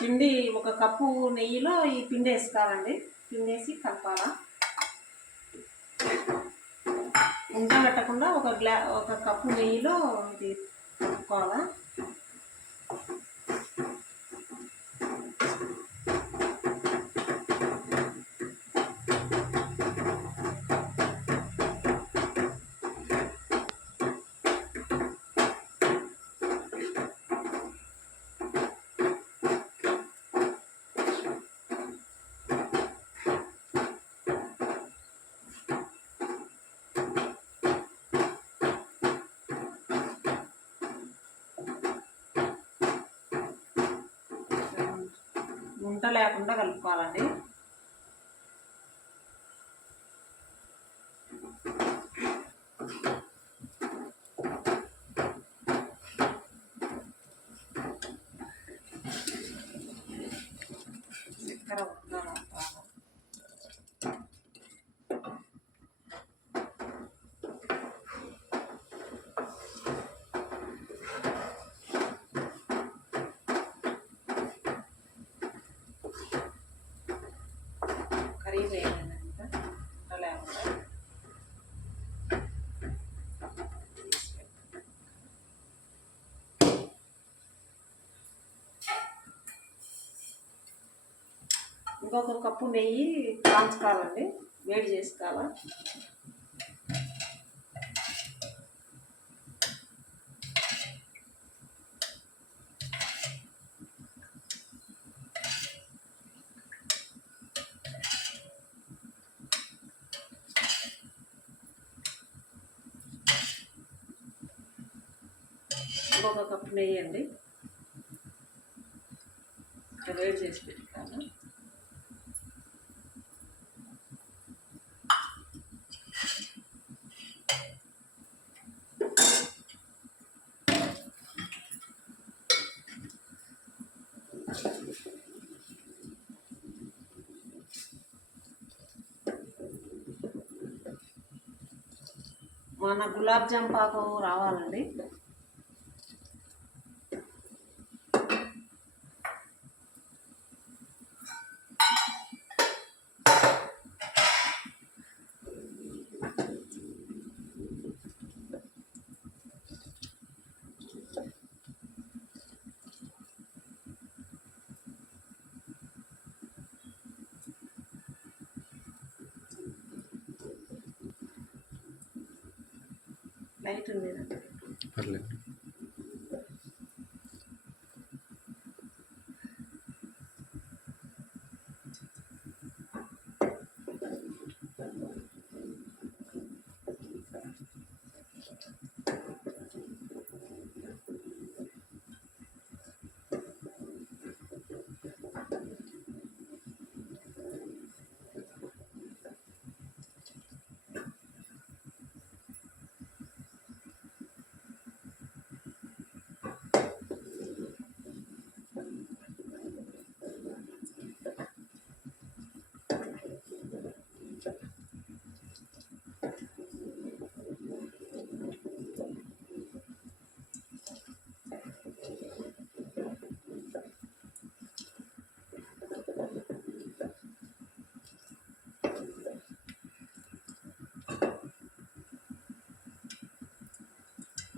పిండి ఒక కప్పు నెయ్యిలో ఈ పిండి వేసుకోవాలండి. పిండి వేసి కలపాలా. ఉండబెట్టకుండా ఒక గ్లా ఒక కప్పు నెయ్యిలో ఇది కలుపుకోవాలా. ఉంట లేకుండా కలుపుకోవాలండి చక్కెర ఉడకాలి బాగా. కర్రీ వేయాలంటే ఉంట లేకుండా ఇంకొక కప్పు నెయ్యి కాంచుకోవాలండి వేడి చేసుకోవాలా. ఇంకొక కప్పు నెయ్యి అండి. వేడి చేసి పెట్టుకోవాలి. మన గులాబ్ జామ్ పాకం రావాలండి. లైట్ ఉంది పర్లేదు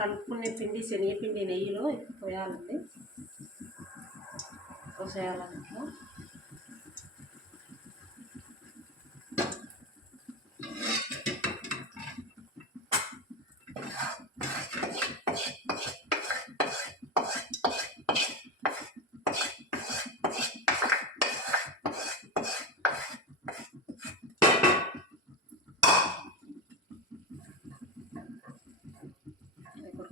కలుపుకునే పిండి శనగపిండి నెయ్యిలో పోయాలండి. పోసేయాలంటే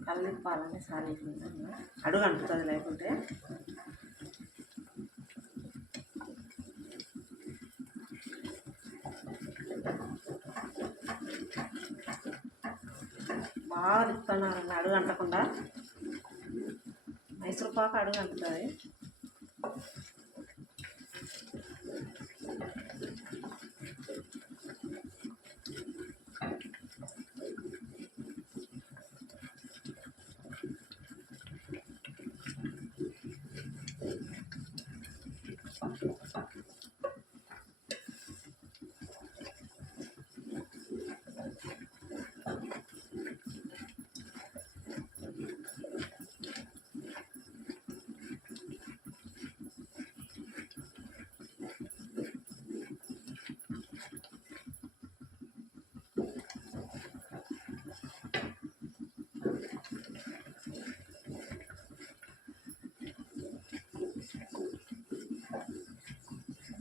తలనిప్పాలని సారీ అడుగు అంటుతుంది లేకుంటే. బాగా తిప్పుతున్నారండి అడుగు అంటకుండా. మైసూర్ పాక అడుగు అంటుతుంది.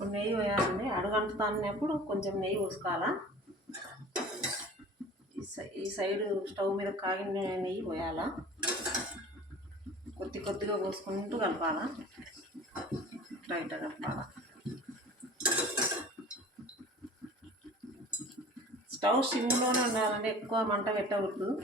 ఇప్పుడు నెయ్యి వేయాలండి. అడుగంటుతానప్పుడు కొంచెం నెయ్యి పోసుకోవాలా? ఈ సై- ఈ సైడ్ స్టవ్ మీద కాగిన నెయ్యి పోయాలా? కొద్ది కొద్దిగా పోసుకుంటూ కలపాలా? టైట్గా కలపాలా? స్టవ్ సిమ్లోనే ఉండాలండి. ఎక్కువ మంట పెట్టకూడదు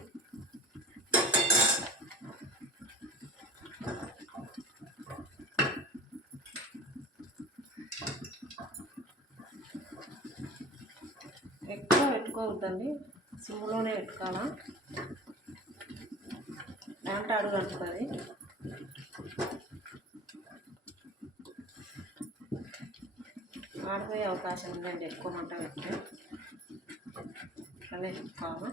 ఎక్కువ పెట్టుకోవద్దండి సిమ్లోనే పెట్టుకోవాలా? దాంట్లో అడుగు అంటుంది ఆడిపోయే అవకాశం ఉందండి ఎక్కువ మంట పెట్టి అలా పెట్టుకోవాలా?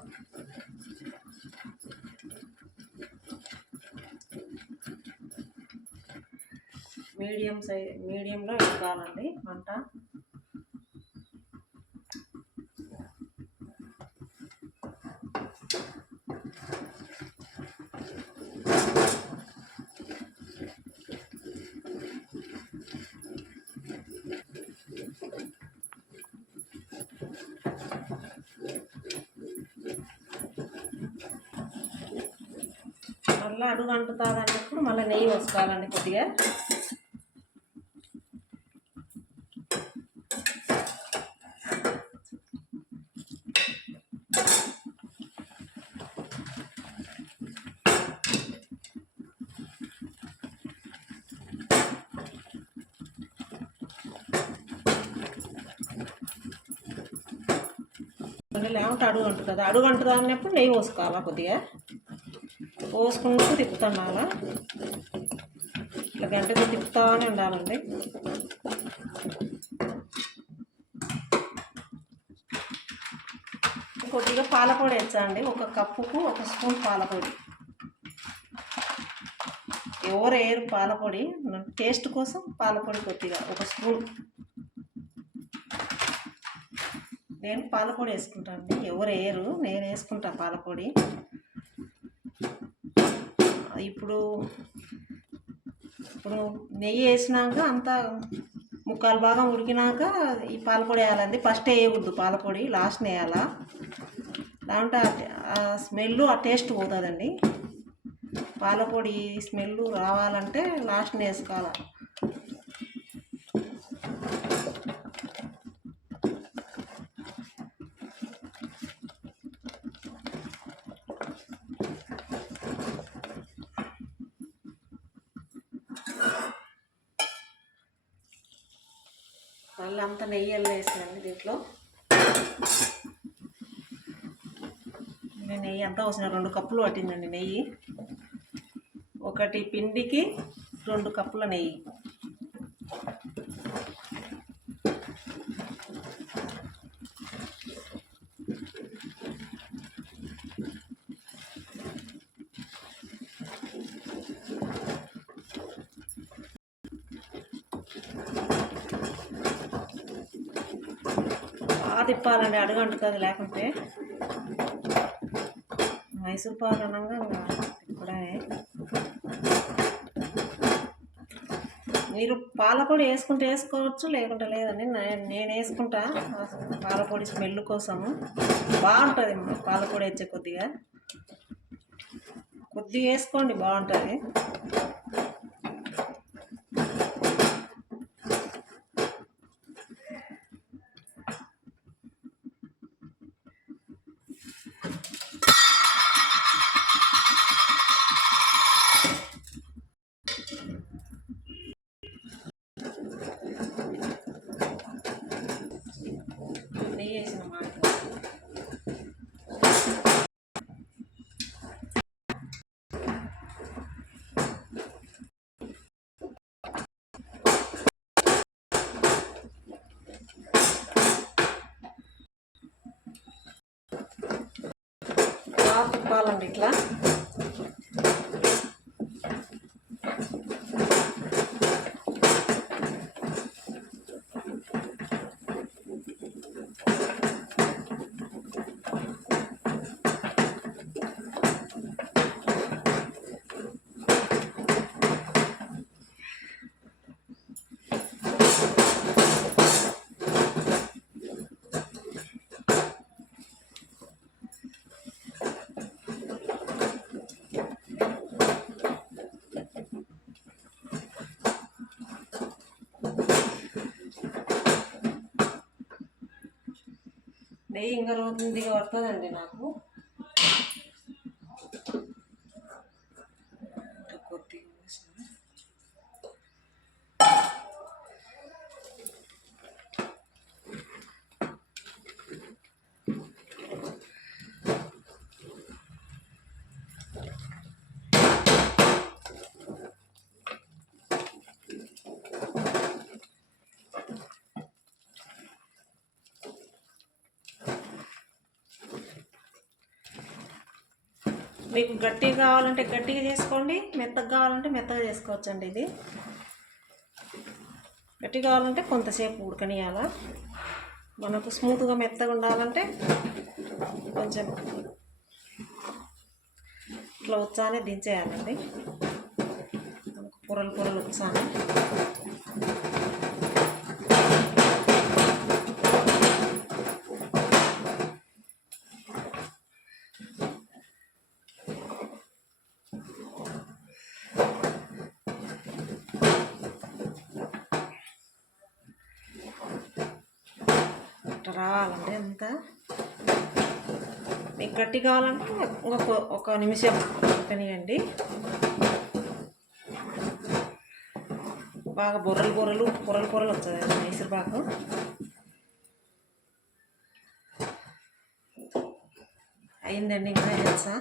మీడియం సైజ్ మీడియంలో పెట్టుకోవాలండి మంట. మళ్ళీ అడుగు అంటుతుంది అన్నప్పుడు మళ్ళీ నెయ్యి వేసుకోవాలండి కొద్దిగా. మళ్ళీ లేకుంటే అడుగు అంటుంది అడుగు అంటుంది అన్నప్పుడు నెయ్యి పోసుకోవాలా కొద్దిగా? పోసుకుంటూ తిప్పుతున్నాలా ఇట్లా గంటకు తిప్పుతానే ఉండాలండి. కొద్దిగా పాలపొడి వేచ్చండి ఒక కప్పుకు ఒక స్పూన్ పాలపొడి. ఎవరు వేయరు పాలపొడి. టేస్ట్ కోసం పాలపొడి కొద్దిగా ఒక స్పూన్. నేను పాలపొడి వేసుకుంటాను ఎవరు వేయరు. నేను వేసుకుంటా పాలపొడి. ఇప్పుడు ఇప్పుడు నెయ్యి వేసినాక అంతా ముక్కాలు భాగం ఉడికినాక ఈ పాలపొడి వేయాలండి. ఫస్ట్ వేయకూడదు పాలపొడి లాస్ట్ వేయాలా దాంట్లో ఆ ఆ స్మెల్ ఆ టేస్ట్ పోతుందండి. పాలపొడి స్మెల్ రావాలంటే లాస్ట్ వేసుకోవాలి మళ్ళీ అంత నెయ్యి వేసానండి దీంట్లో. నెయ్యి అంతా పోసిన రెండు కప్పులు పట్టిందండి నెయ్యి. ఒకటి పిండికి రెండు కప్పుల నెయ్యి. బాగా తిప్పాలండి అడుగు లేకుంటే. మైసూర్ పాలు అనగా కూడా మీరు పాలపొడి వేసుకుంటే వేసుకోవచ్చు లేకుంటే లేదండి. నేను వేసుకుంటా. పాలపొడి స్మెల్ కోసము. బాగుంటుంది పాలపొడి వచ్చే కొద్దిగా. కొద్దిగా వేసుకోండి బాగుంటుంది నెయ్యి వేసిన మాట బాగా తిప్పాలండి నెయ్యి ఇంకా రోజుదిగా పడుతుందండి నాకు. కొద్దిగా మీకు గట్టిగా కావాలంటే గట్టిగా చేసుకోండి మెత్తగా కావాలంటే మెత్తగా చేసుకోవచ్చండి ఇది. గట్టిగా కావాలంటే కొంతసేపు ఉడకనియాల మనకు స్మూత్గా మెత్తగా ఉండాలంటే కొంచెం ఇట్లా ఉత్సాహనే దించేయాలండి. మనకు పొరలు పొరలు ఉత్సాహం ఇట్లా రావాలండి అంతా మీకు గట్టి కావాలంటే ఇంకొక ఒక నిమిషం ఉడకనియండి బాగా బొర్రలు బొర్రలు పొరలు పొరలు వస్తుంది మైసూర్ పాకు అయిందండి ఇంకా వేసా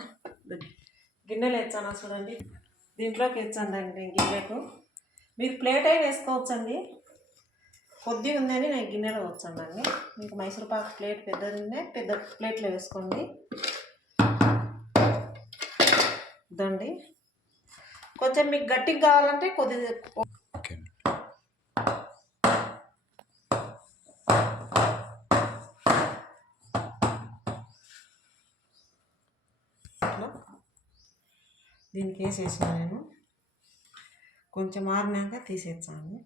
గిన్నెలు వేస్తాను చూడండి. దీంట్లోకి వేస్తానండి గిన్నెకు. మీరు ప్లేట్ అయినా వేసుకోవచ్చండి? కొద్దిగా ఉందని నేను గిన్నెలో వచ్చానండి మీకు మైసూర్ పాక్ ప్లేట్ పెద్దది ఉందే పెద్ద ప్లేట్లో వేసుకోండి. ఇదండి. కొంచెం మీకు గట్టిగా కావాలంటే ఇట్లా దీనికి వేసేసిన నేను. కొంచెం ఆరినాక తీసేస్తాను.